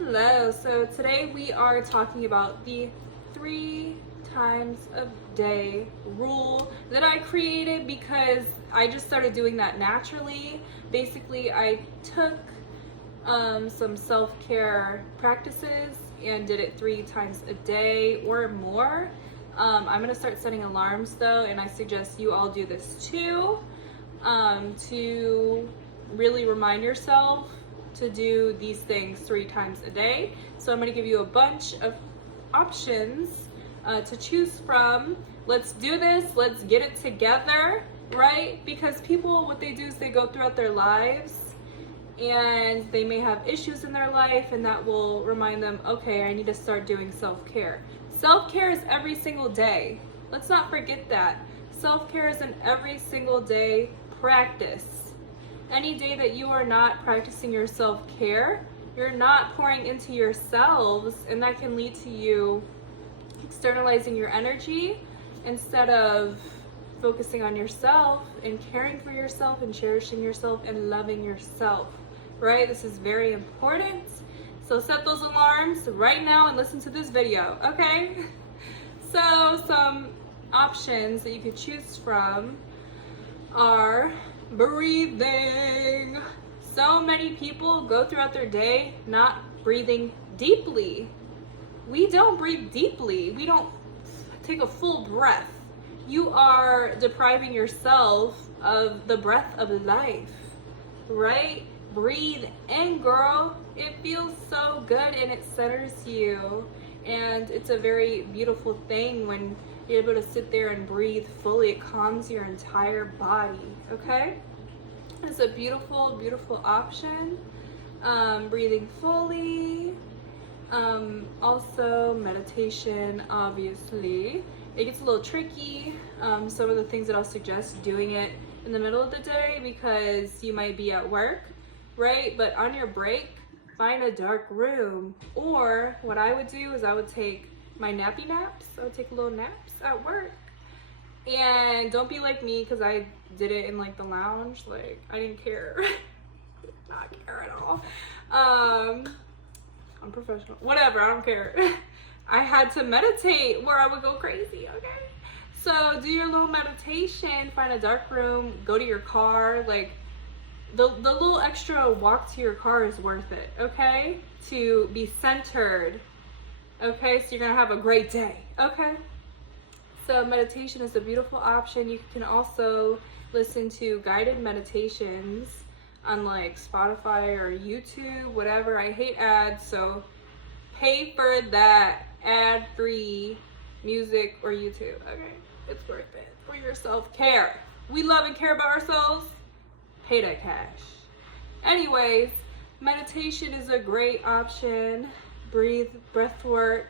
Hello, so today we are talking about the 3 times a day rule that I created because I just started doing that naturally. Basically, I took some self-care practices and did it 3 times a day or more. I'm gonna start setting alarms though, and I suggest you all do this too, to really remind yourself to do these things 3 times a day. So I'm going to give you a bunch of options to choose from. Let's do this. Let's get it together, right? Because people, what they do is they go throughout their lives and they may have issues in their life, and that will remind them, okay, I need to start doing self-care. Self-care is every single day. Let's not forget that. Self-care is an every single day practice. Any day that you are not practicing your self-care, you're not pouring into yourselves, and that can lead to you externalizing your energy instead of focusing on yourself and caring for yourself and cherishing yourself and loving yourself, right? This is very important. So set those alarms right now and listen to this video, okay? So some options that you could choose from are breathing. So many people go throughout their day not breathing deeply. We don't breathe deeply. We don't take a full breath. You are depriving yourself of the breath of life, right? Breathe in, girl. It feels so good and it centers you. And it's a very beautiful thing when you're able to sit there and breathe fully. It calms your entire body, okay? It's a beautiful, beautiful option. Breathing fully. Also meditation, obviously. It gets a little tricky. Some of the things that I'll suggest, doing it in the middle of the day because you might be at work, right? But on your break, find a dark room. Or what I would do is I would take my nappy naps. I would take little naps at work. And don't be like me, because I did it in like the lounge. Like, I didn't care. Did not care at all. I'm professional. Whatever, I don't care. I had to meditate where I would go crazy, okay? So do your little meditation, find a dark room, go to your car. Like, the little extra walk to your car is worth it, okay? To be centered, okay? So you're gonna have a great day, okay? So meditation is a beautiful option. You can also listen to guided meditations on like Spotify or YouTube, whatever. I hate ads, so pay for that ad-free music or YouTube, okay? It's worth it for your self-care. We love and care about ourselves. Pay that cash. Anyways, meditation is a great option. Breathe, breath work.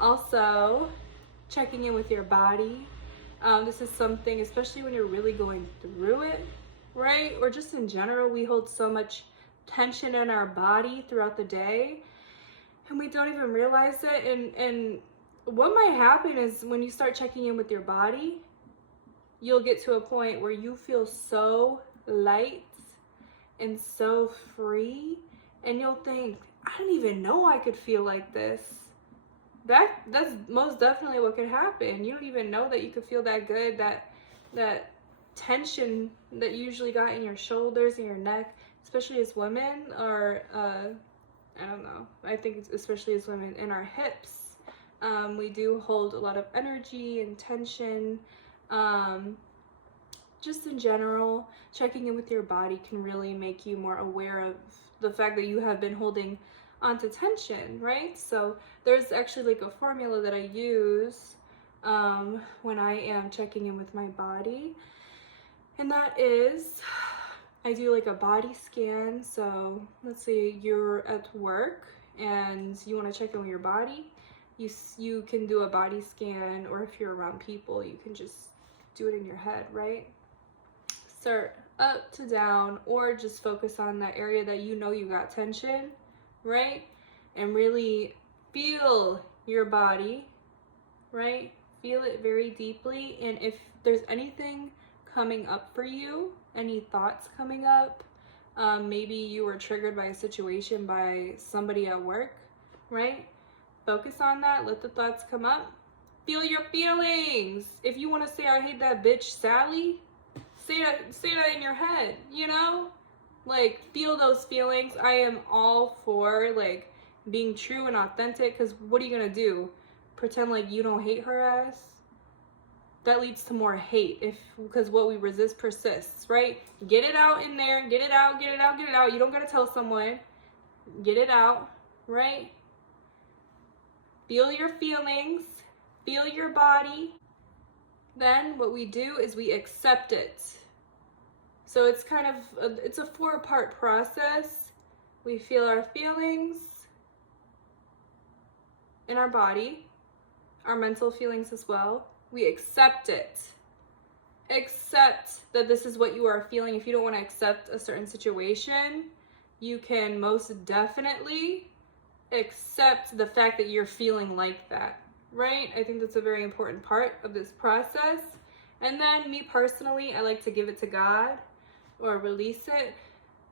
Also, checking in with your body. This is something, especially when you're really going through it, right? Or just in general, we hold so much tension in our body throughout the day and we don't even realize it. And what might happen is when you start checking in with your body, you'll get to a point where you feel so light and so free, and you'll think, I didn't even know I could feel like this. That's most definitely what could happen. You don't even know that you could feel that good, that tension that you usually got in your shoulders and your neck, especially as women, or I don't know, I think it's especially as women, in our hips. We do hold a lot of energy and tension. Just in general, checking in with your body can really make you more aware of the fact that you have been holding onto tension, right? So there's actually like a formula that I use when I am checking in with my body, and that is, I do like a body scan. So let's say you're at work and you want to check in with your body. You can do a body scan, or if you're around people, you can just do it in your head, right? Start up to down, or just focus on that area that you know you got tension, right? And really feel your body, right? Feel it very deeply. And if there's anything coming up for you, any thoughts coming up, Maybe you were triggered by a situation by somebody at work, right? Focus on that. Let the thoughts come up. Feel your feelings. If you want to say, I hate that bitch Sally, say that in your head, you know? Like, feel those feelings. I am all for, like, being true and authentic, because what are you going to do? Pretend like you don't hate her ass? That leads to more hate, because what we resist persists, right? Get it out in there. Get it out, get it out, get it out. You don't got to tell someone. Get it out, right? Feel your feelings. Feel your body. Then what we do is we accept it. So it's kind of, it's a 4-part process. We feel our feelings in our body, our mental feelings as well. We accept it. Accept that this is what you are feeling. If you don't want to accept a certain situation, you can most definitely accept the fact that you're feeling like that, right? I think that's a very important part of this process. And then me personally, I like to give it to God or release it,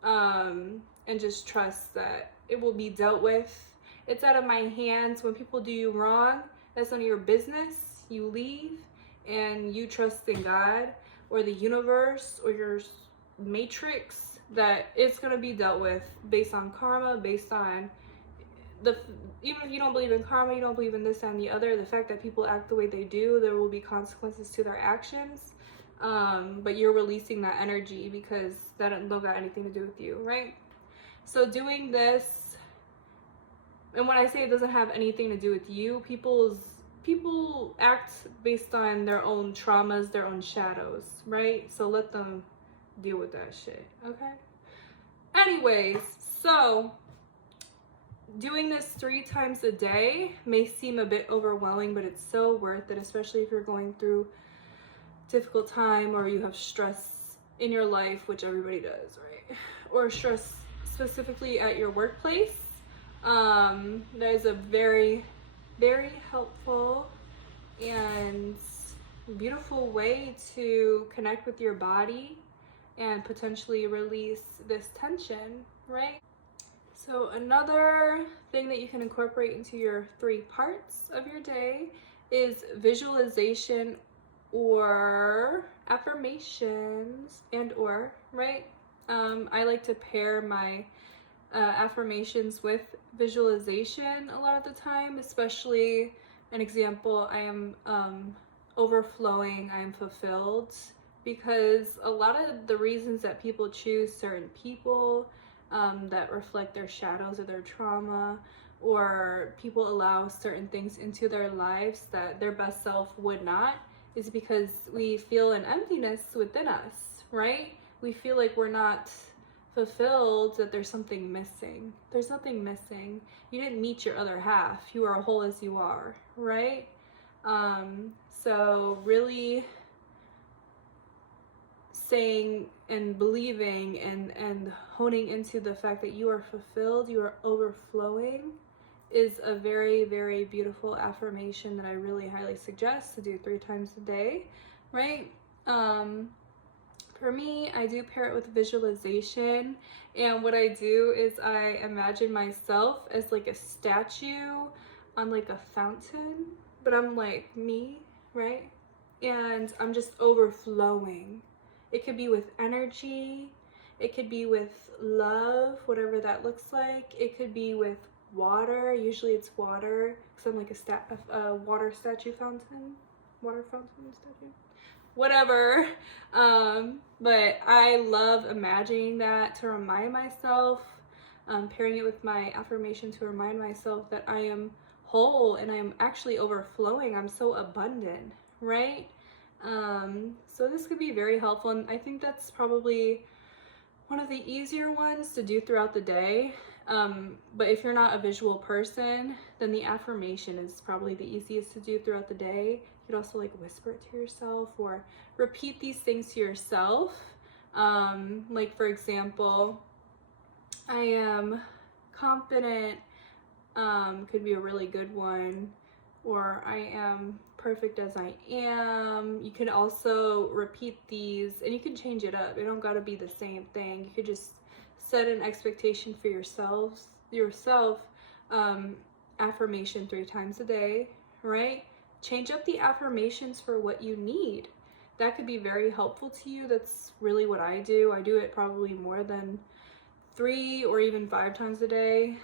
and just trust that it will be dealt with. It's out of my hands. When people do you wrong, that's none of your business. You leave and you trust in God or the universe or your matrix that it's going to be dealt with based on karma, based on even if you don't believe in karma, you don't believe in this and the other, the fact that people act the way they do, there will be consequences to their actions. But you're releasing that energy because that don't got anything to do with you, right? So doing this, and when I say it doesn't have anything to do with you, people act based on their own traumas, their own shadows, right? So let them deal with that shit, okay? Anyways, so doing this 3 times a day may seem a bit overwhelming, but it's so worth it, especially if you're going through a difficult time or you have stress in your life, which everybody does, right? Or stress specifically at your workplace. That is a very, very helpful and beautiful way to connect with your body and potentially release this tension, right? So another thing that you can incorporate into your 3 parts of your day is visualization or affirmations right? I like to pair my affirmations with visualization a lot of the time, especially an example, I am overflowing, I am fulfilled, because a lot of the reasons that people choose certain people that reflect their shadows or their trauma, or people allow certain things into their lives that their best self would not, is because we feel an emptiness within us, right? We feel like we're not fulfilled, that there's something missing. There's nothing missing. You didn't meet your other half. You are whole as you are, right? So really saying and believing and honing into the fact that you are fulfilled, you are overflowing, is a very, very beautiful affirmation that I really highly suggest to do 3 times a day, right? For me, I do pair it with visualization, and what I do is I imagine myself as like a statue on like a fountain, but I'm like me, right? And I'm just overflowing. It could be with energy, it could be with love, whatever that looks like. It could be with water. Usually it's water, because I'm like a water statue fountain, water fountain statue, whatever. But I love imagining that to remind myself, pairing it with my affirmation to remind myself that I am whole and I am actually overflowing. I'm so abundant, right? So this could be very helpful, and I think that's probably one of the easier ones to do throughout the day. But if you're not a visual person, then the affirmation is probably the easiest to do throughout the day. You could also like whisper it to yourself or repeat these things to yourself. Like for example, I am confident, could be a really good one, or I am perfect as I am. You can also repeat these and you can change it up. It don't gotta be the same thing. You could just set an expectation for yourself, affirmation 3 times a day, right? Change up the affirmations for what you need. That could be very helpful to you. That's really what I do. I do it probably more than 3 or even 5 times a day,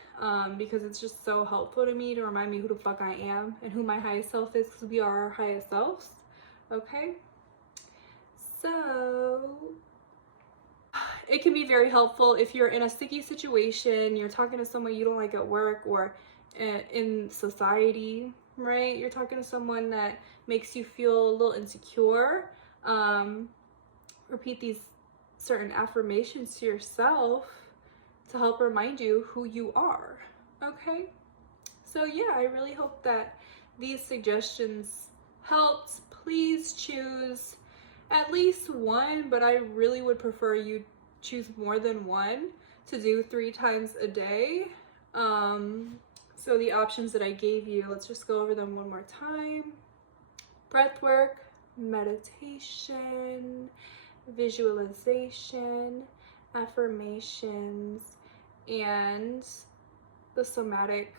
because it's just so helpful to me to remind me who the fuck I am and who my highest self is, because we are our highest selves. Okay, so it can be very helpful if you're in a sticky situation, you're talking to someone you don't like at work or in society, right? You're talking to someone that makes you feel a little insecure. Repeat these certain affirmations to yourself to help remind you who you are. Okay, so yeah, I really hope that these suggestions helped. Please choose at least one, but I really would prefer you choose more than one to do 3 times a day. So the options that I gave you, let's just go over them one more time. Breath work, meditation, visualization, affirmations, and the somatic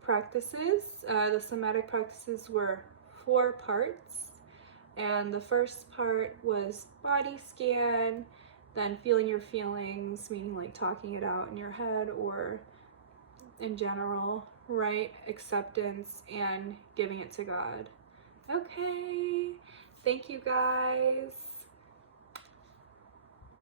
practices. The somatic practices were 4 parts, and the first part was body scan, then feeling your feelings, meaning like talking it out in your head or in general, right? Acceptance and giving it to God. Okay, thank you guys.